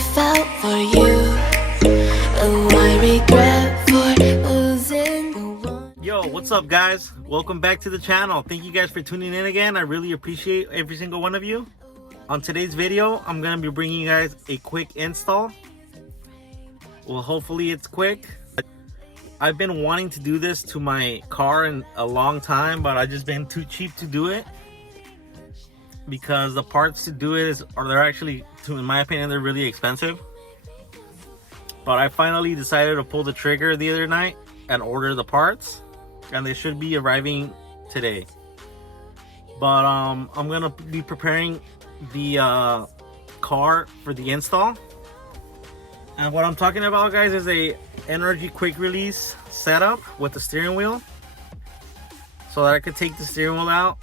felt for you. Oh, I regret for losing the one. Yo, what's up guys? Welcome back to the channel. Thank you guys for tuning in again. I really appreciate every single one of you. On today's video, I'm gonna be bringing you guys a quick install. Well, hopefully it's quick. I've been wanting to do this to my car in a long time, but I've just been too cheap to do it because the parts to do it they're actually, in my opinion, they're really expensive. But I finally decided to pull the trigger the other night and order the parts, and they should be arriving today. But I'm gonna be preparing the car for the install. And what I'm talking about, guys, is a NRG quick release setup with the steering wheel, so that I could take the steering wheel out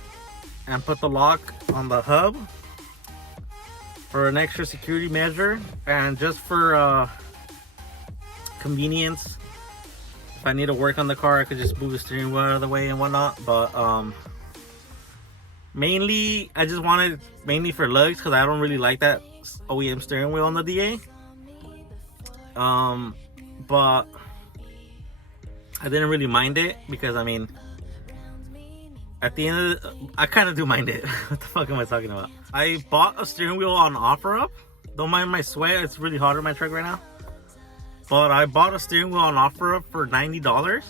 and put the lock on the hub for an extra security measure, and just for convenience. If I need to work on the car, I could just move the steering wheel out of the way and whatnot. But mainly I just wanted mainly for lugs, because I don't really like that OEM steering wheel on the DA. But I didn't really mind it, because I mean, at the end of I kind of do mind it. What the fuck am I talking about? I bought a steering wheel on OfferUp. Don't mind my sweat, it's really hot in my truck right now. But I bought a steering wheel on OfferUp for $90.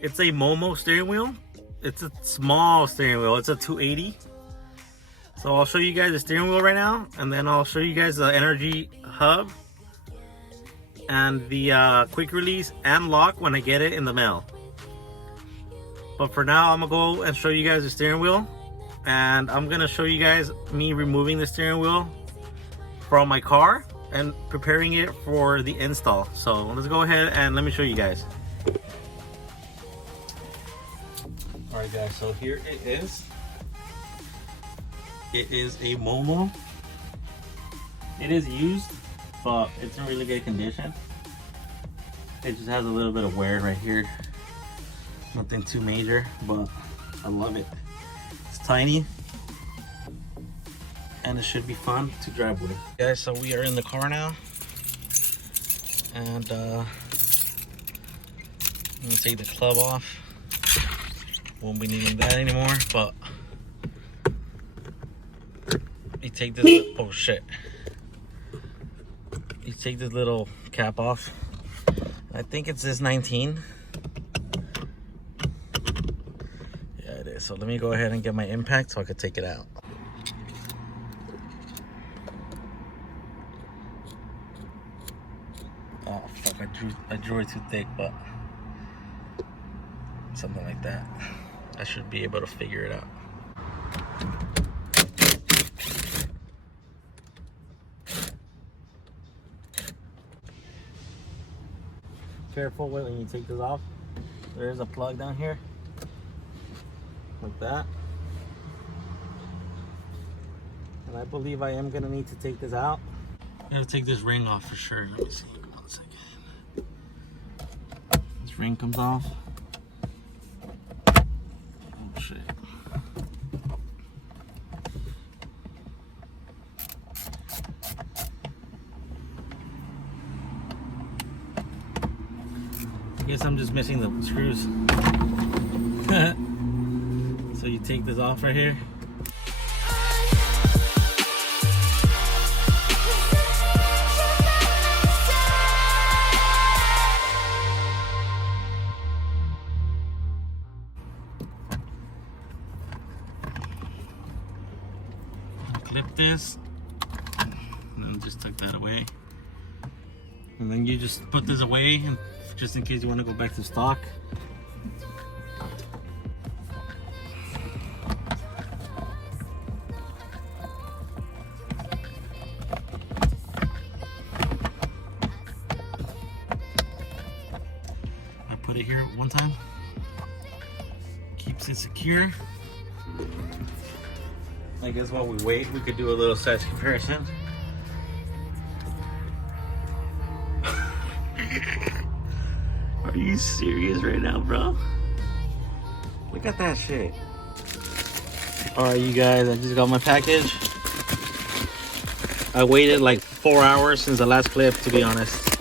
It's a MOMO steering wheel. It's a small steering wheel. It's a 280. So I'll show you guys the steering wheel right now, and then I'll show you guys the NRG hub and the quick release and lock when I get it in the mail. But for now, I'm gonna go and show you guys the steering wheel, and I'm gonna show you guys me removing the steering wheel from my car and preparing it for the install. So let's go ahead and let me show you guys. All right guys, so here it is. It is a MOMO. It is used, but it's in really good condition. It just has a little bit of wear right here. Nothing too major, but I love it. It's tiny, and it should be fun to drive with. Guys, so we are in the car now, and I'm gonna take the club off. Won't be needing that anymore, but you take this, oh shit. You take this little cap off. I think it's this 19. Yeah, it is. So let me go ahead and get my impact so I could take it out. Oh fuck, I drew it too thick, but something like that. I should be able to figure it out. Careful when you take this off. There is a plug down here, like that. And I believe I am gonna need to take this out. I gotta take this ring off for sure. Let me see, 1 second. This ring comes off. Oh shit. I guess I'm just missing the screws. So you take this off right here. Clip this, and then just tuck that away. And then you just put this away, and just in case you want to go back to stock. I put it here one time. Keeps it secure. I guess while we wait, we could do a little size comparison. Are you serious right now, bro? Look at that shit. Alright, you guys, I just got my package. I waited like 4 hours since the last clip, to be honest.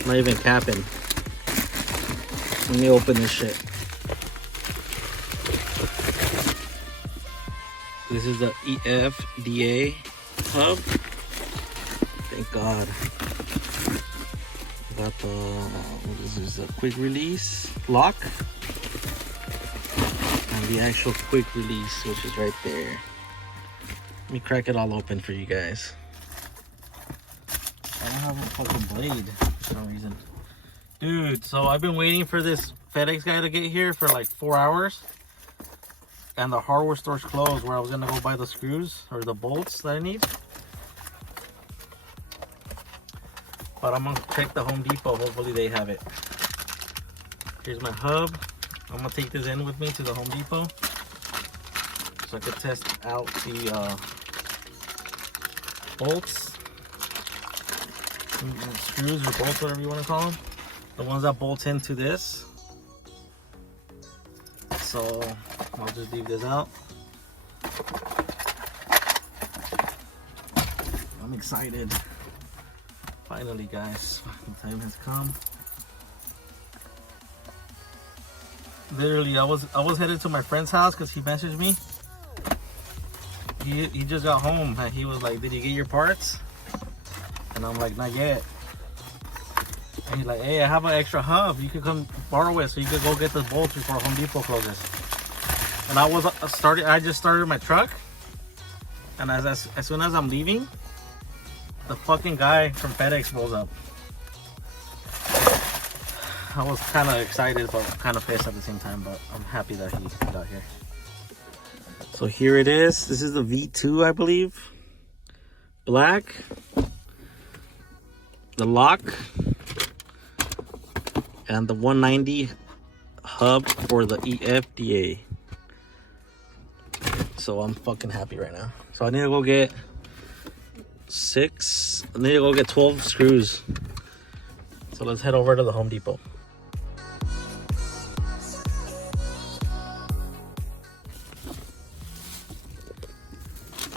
I'm not even capping. Let me open this shit. This is the EFDA hub. Thank God. Got the, what is this, a quick release lock. And the actual quick release, which is right there. Let me crack it all open for you guys. I don't have a fucking blade for some reason. Dude, so I've been waiting for this FedEx guy to get here for like 4 hours. And the hardware store's closed where I was gonna go buy the screws or the bolts that I need. But I'm gonna check the Home Depot, hopefully they have it. Here's my hub. I'm gonna take this in with me to the Home Depot so I can test out the bolts, screws or bolts, whatever you want to call them. The ones that bolt into this. So I'll just leave this out. I'm excited. Finally, guys, the time has come. Literally, I was headed to my friend's house because he messaged me. He just got home and he was like, "Did you get your parts?" And I'm like, "Not yet." And he's like, "Hey, I have an extra hub. You could come borrow it so you could go get the bolts before Home Depot closes." And I just started my truck, and as soon as I'm leaving, the fucking guy from FedEx rolls up. I was kind of excited but kind of pissed at the same time, but I'm happy that he got here. So here it is. This is the V2, I believe. Black. The lock. And the 190 hub for the EFDA. So I'm fucking happy right now. So I need to go get 12 screws. So let's head over to the Home Depot.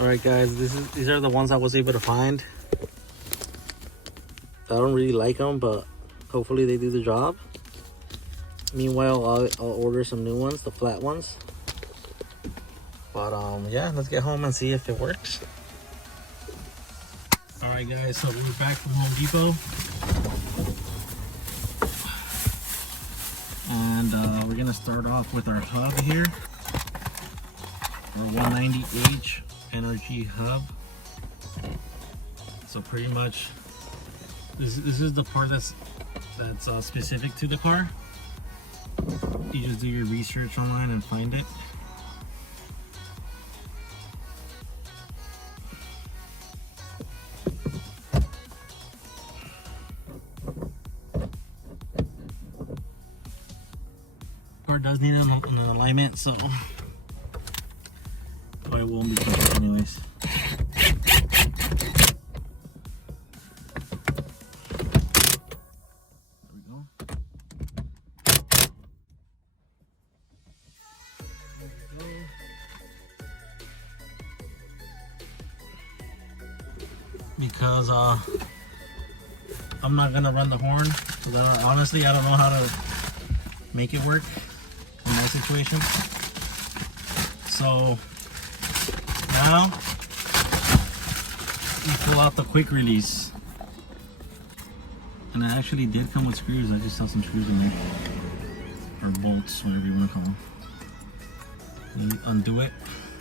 Alright guys, these are the ones I was able to find. I don't really like them, but hopefully they do the job. Meanwhile, I'll order some new ones, the flat ones. But yeah, let's get home and see if it works. Alright guys, so we're back from Home Depot. And we're gonna start off with our hub here. Our 190H NRG hub. So pretty much, this is the part that's specific to the car. You just do your research online and find it. Car does need an alignment, so probably won't be perfect anyways. Because I'm not gonna run the horn, because honestly I don't know how to make it work in my situation. So now you pull out the quick release, and it actually did come with screws. I just saw some screws in there, or bolts, whatever you want to call them. You undo it.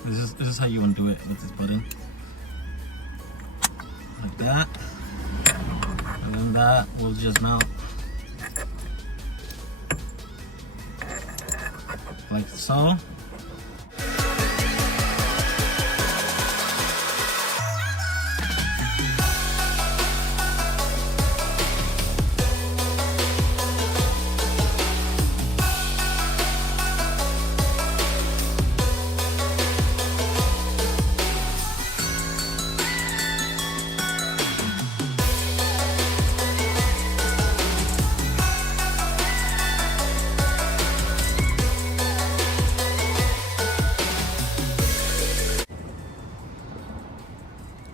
This is how you undo it with this button. Like that, and then that will just mount like so.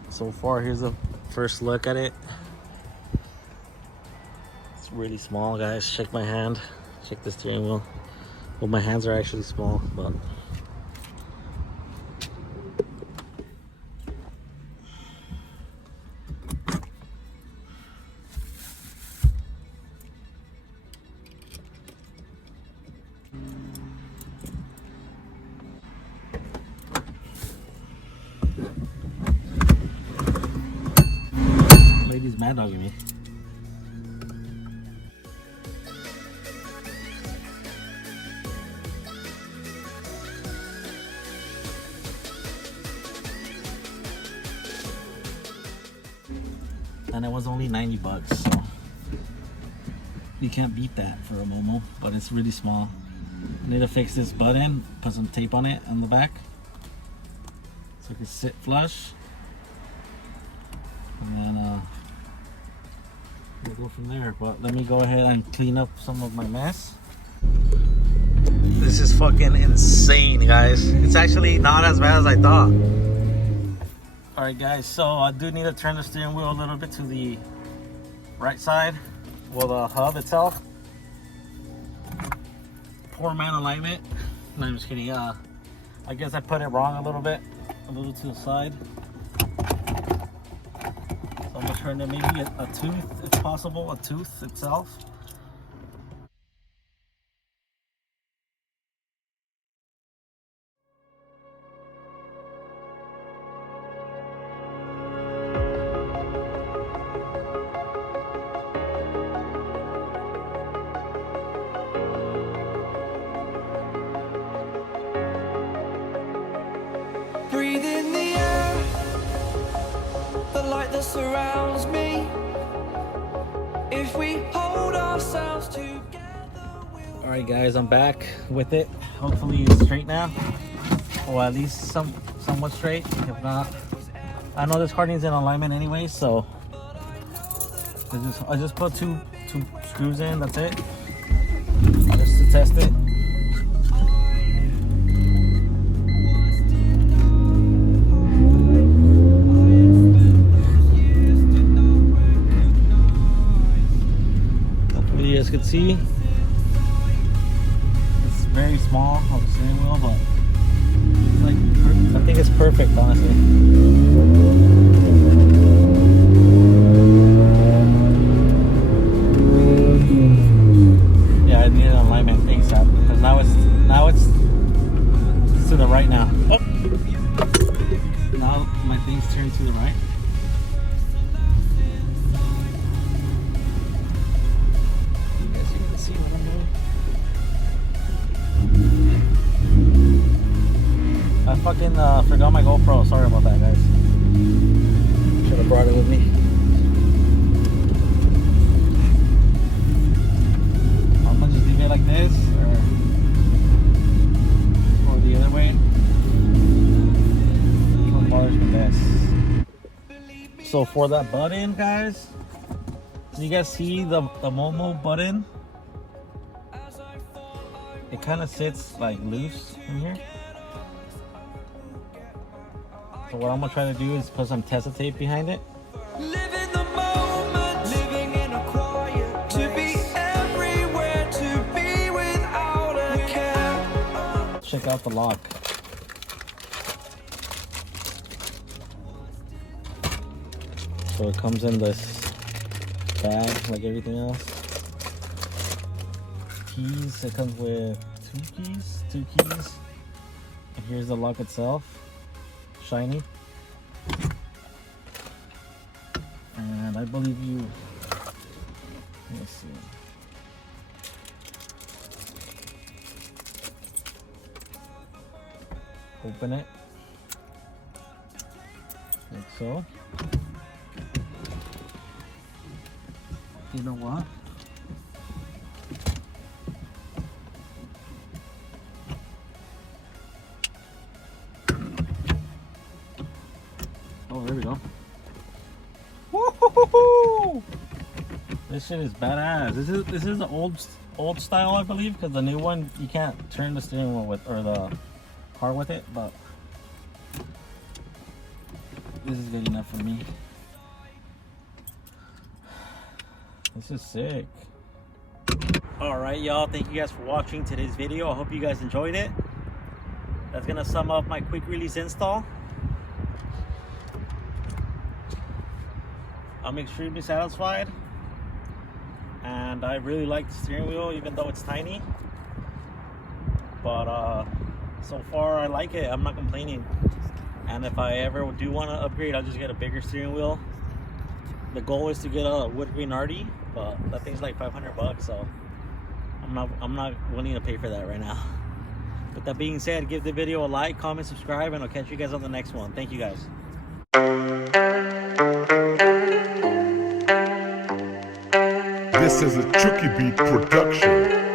So far, here's a first look at it. It's really small, guys. Check my hand. Check the steering wheel. Well, my hands are actually small, but lady's mad dogging me. And it was only 90 bucks, so you can't beat that for a Momo, but it's really small. I need to fix this button, put some tape on it on the back so it can sit flush, and then we'll go from there. But let me go ahead and clean up some of my mess. This is fucking insane, guys. It's actually not as bad as I thought. Alright guys, so I do need to turn the steering wheel a little bit to the right side. Well, the hub itself. Poor man alignment. No, I'm just kidding. I guess I put it wrong a little bit. A little to the side. So I'm gonna turn it maybe a tooth, if possible, a tooth itself. Breathe in the air, the light that surrounds me. If we hold ourselves together, we'll... Alright guys, I'm back with it. Hopefully it's straight now. Or at least somewhat straight. If not, I know this car needs an alignment anyway, so I just put two screws in, that's it. Just to test it. You guys can see it's very small on the steering wheel, but it's like I think it's perfect, honestly. Yeah, I need an alignment ASAP because now it's to the right now. Oh. Now my thing's turned to the right. I fucking forgot my GoPro. Sorry about that, guys. Should have brought it with me. I'm gonna just leave it like this, or the other way. Which one bothers me best? So for that button, guys, can you guys see the Momo button? It kind of sits like loose in here. So what I'm gonna try to do is put some Tessa tape behind it. Live in the moment, living in a quiet place. To be everywhere, to be without a care. Check out the lock. So it comes in this bag like everything else. Keys, it comes with two keys. And here's the lock itself. Shiny, and I believe you. Let me see. Open it like so. You know what? Oh, there we go. Woo-hoo-hoo-hoo! This shit is badass. This is the old style, I believe, because the new one you can't turn the steering wheel with or the car with it. But This is good enough for me. This is sick. Alright y'all, thank you guys for watching today's video. I hope you guys enjoyed it. That's gonna sum up my quick release install. I'm extremely satisfied, and I really like the steering wheel even though it's tiny, but so far I like it. I'm not complaining, and if I ever do want to upgrade, I'll just get a bigger steering wheel. The goal is to get a wood grain RD, but that thing's like 500 bucks, so I'm not willing to pay for that right now. With that being said, give the video a like, comment, subscribe, and I'll catch you guys on the next one. Thank you guys. This is a Chucky Beat production.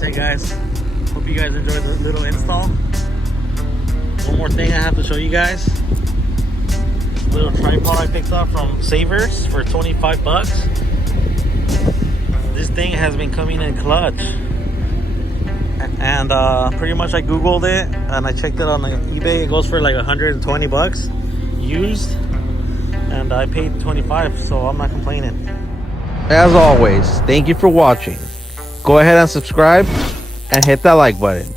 Hey guys, hope you guys enjoyed the little install. One more thing I have to show you guys. Little tripod I picked up from Savers for 25 bucks. This thing has been coming in clutch, and pretty much I googled it and I checked it on eBay. It goes for like 120 bucks used, and I paid 25, so I'm not complaining. As always, thank you for watching. Go ahead and subscribe and hit that like button.